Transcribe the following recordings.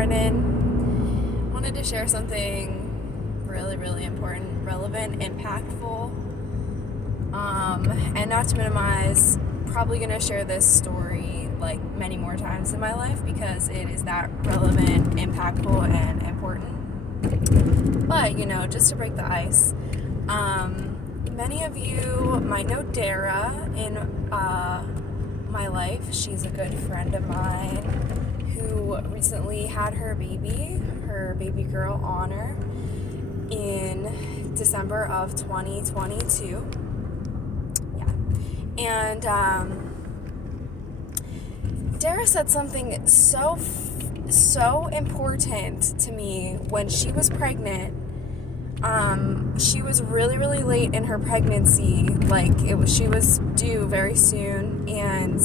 morning. Wanted to share something really, really important, relevant, impactful, and not to minimize, probably going to share this story like many more times in my life because it is that relevant, impactful, and important. But, just to break the ice, many of you might know Dara in my life. She's a good friend of mine who recently had her baby girl Honor, in December of 2022. Yeah. And Dara said something so important to me when she was pregnant. She was really, really late in her pregnancy. She was due very soon, and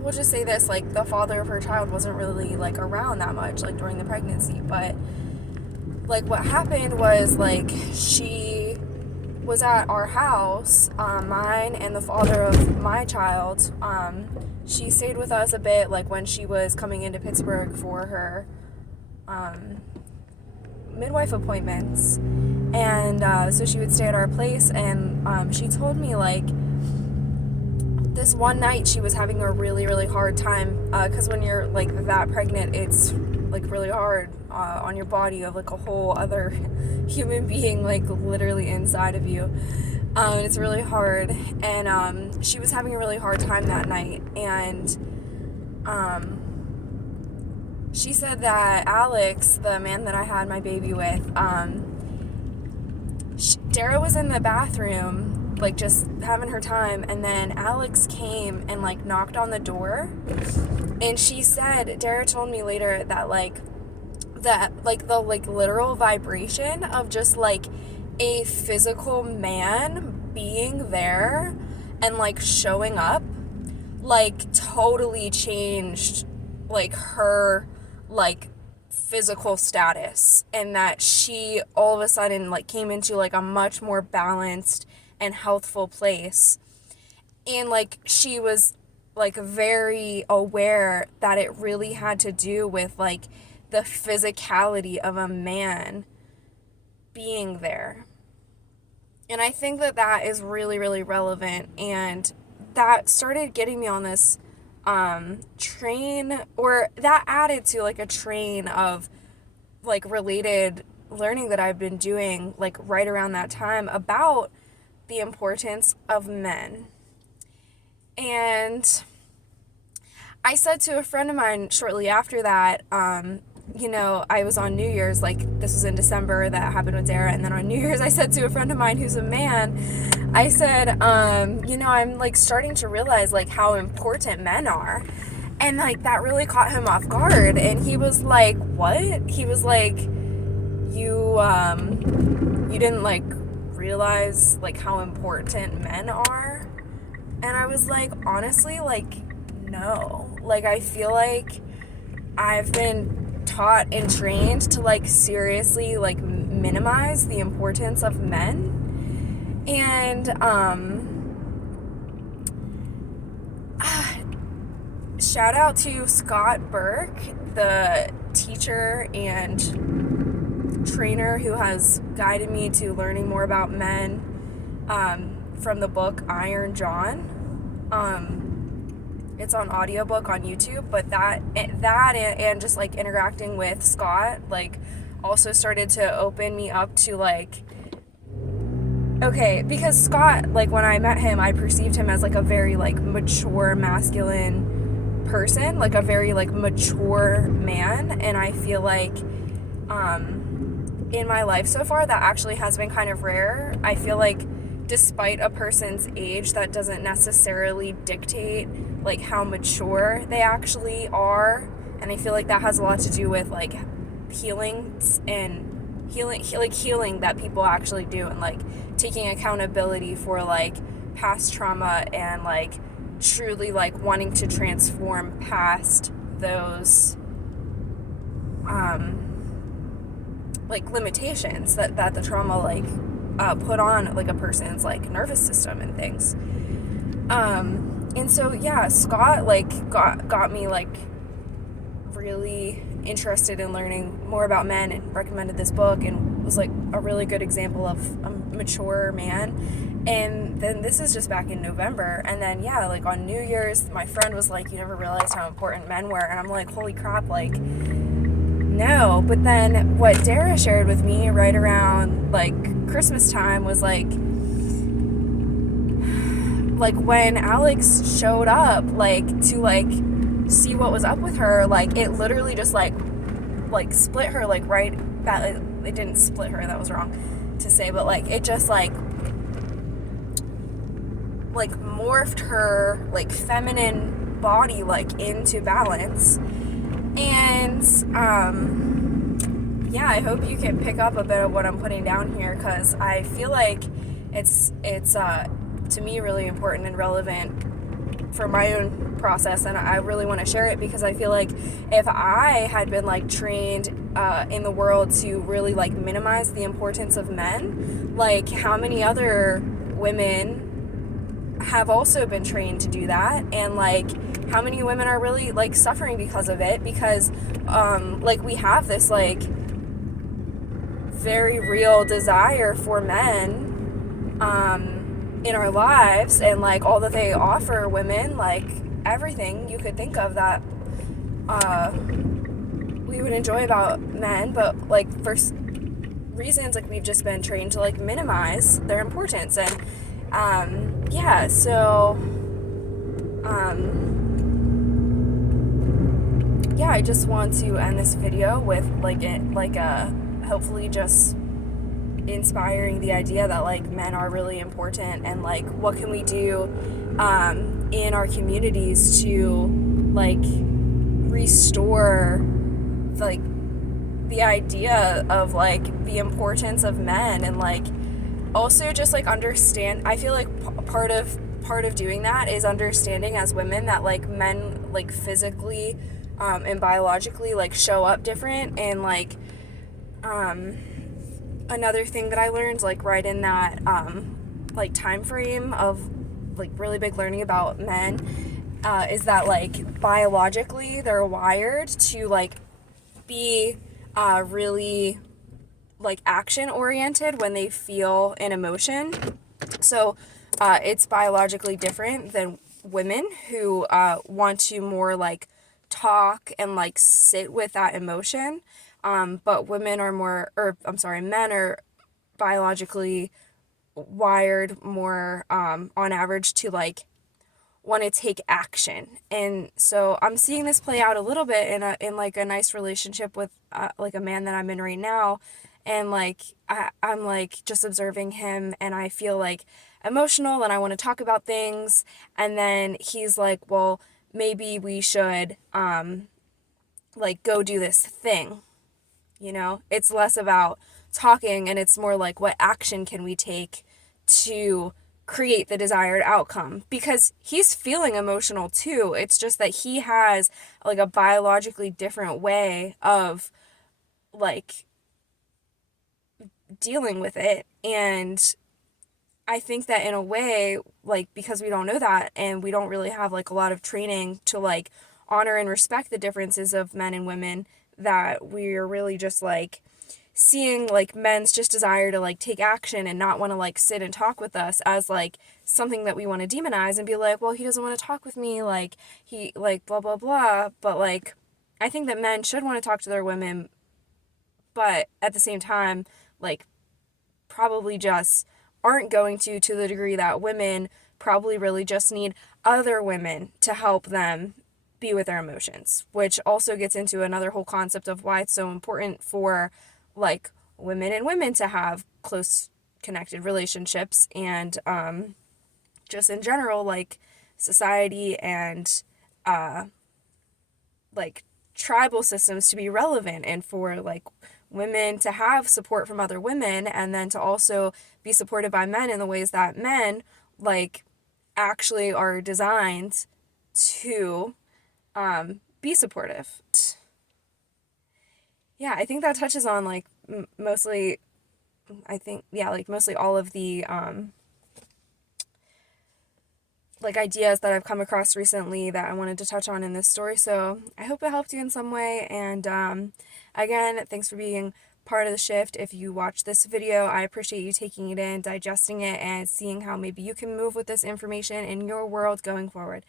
we'll just say this, the father of her child wasn't really around that much during the pregnancy. But what happened was she was at our house, mine and the father of my child. She stayed with us a bit when she was coming into Pittsburgh for her midwife appointments, and so she would stay at our place. And she told me this one night she was having a really, really hard time, because when you're that pregnant, it's really hard on your body. You have a whole other human being literally inside of you, and it's really hard. And she was having a really hard time that night, and she said that Alex, the man that I had my baby with, Dara was in the bathroom just having her time, and then Alex came and knocked on the door. And she said, Dara told me later that the literal vibration of just a physical man being there and showing up totally changed her physical status, and that she all of a sudden came into a much more balanced and healthful place. And she was very aware that it really had to do with the physicality of a man being there. And I think that is really, really relevant, and that started getting me on this train, or that added to a train of related learning that I've been doing right around that time about the importance of men. And I said to a friend of mine shortly after that, I was on New Year's, this was in December, that happened with Dara, and then on New Year's I said to a friend of mine who's a man, I said, I'm starting to realize how important men are. And that really caught him off guard, and he was like, what? He was like, you didn't realize how important men are? And I was like, honestly, no. I feel I've been taught and trained to seriously minimize the importance of men. And shout out to Scott Burke, the teacher and trainer who has guided me to learning more about men, from the book Iron John. It's on audiobook on YouTube, but that and just interacting with Scott also started to open me up to okay, because Scott, when I met him, I perceived him as a very mature masculine person, a very mature man. And I feel in my life so far that actually has been kind of rare. I feel despite a person's age, that doesn't necessarily dictate how mature they actually are. And I feel that has a lot to do with healings and healing that people actually do, and taking accountability for past trauma, and truly wanting to transform past those limitations that the trauma put on a person's nervous system and things. And so yeah, Scott like got me like really interested in learning more about men and recommended this book and was like a really good example of a mature man. And then this is just back in November, and then yeah, like on New Year's my friend was like, you never realized how important men were, and I'm like, holy crap, like no. But then what Dara shared with me right around like Christmas time was like when Alex showed up like to like see what was up with her, like it literally just like split her like right that it didn't split her, that was wrong to say, but like it just like morphed her like feminine body like into balance. And yeah, I hope you can pick up a bit of what I'm putting down here, because I feel like it's to me really important and relevant for my own process, and I really want to share it because I feel like if I had been like trained in the world to really like minimize the importance of men, like how many other women have also been trained to do that, and like how many women are really like suffering because of it, because like we have this like very real desire for men in our lives, and like all that they offer women, like everything you could think of that we would enjoy about men, but like for reasons like we've just been trained to like minimize their importance. And yeah, so yeah, I just want to end this video with like a hopefully just inspiring the idea that like men are really important, and like what can we do in our communities to like restore like the idea of like the importance of men, and like also just like understand. I feel like part of doing that is understanding as women that like men like physically and biologically like show up different, and like another thing that I learned like right in that like time frame of like really big learning about men is that like biologically they're wired to like be really like action oriented when they feel an emotion. So it's biologically different than women who want to more like talk and like sit with that emotion. But women are more, or I'm sorry, men are biologically wired more on average to like want to take action. And so I'm seeing this play out a little bit in like a nice relationship with like a man that I'm in right now, and like I'm like just observing him, and I feel like emotional and I want to talk about things, and then he's like, well, maybe we should like go do this thing. You know, it's less about talking and it's more like what action can we take to create the desired outcome, because he's feeling emotional too. It's just that he has like a biologically different way of like dealing with it. And I think that in a way, like because we don't know that and we don't really have like a lot of training to like honor and respect the differences of men and women, that we're really just like seeing like men's just desire to like take action and not want to like sit and talk with us as like something that we want to demonize and be like, well, he doesn't want to talk with me, like he like blah blah blah. But like I think that men should want to talk to their women, but at the same time like probably just aren't going to the degree that women probably really just need other women to help them be with their emotions, which also gets into another whole concept of why it's so important for like women and women to have close connected relationships, and just in general like society and like tribal systems to be relevant, and for like women to have support from other women, and then to also be supported by men in the ways that men like actually are designed to be supportive. Yeah, I think that touches on like mostly, I think, yeah, like mostly all of the like ideas that I've come across recently that I wanted to touch on in this story. So I hope it helped you in some way. And again, thanks for being part of the shift. If you watch this video, I appreciate you taking it in, digesting it, and seeing how maybe you can move with this information in your world going forward.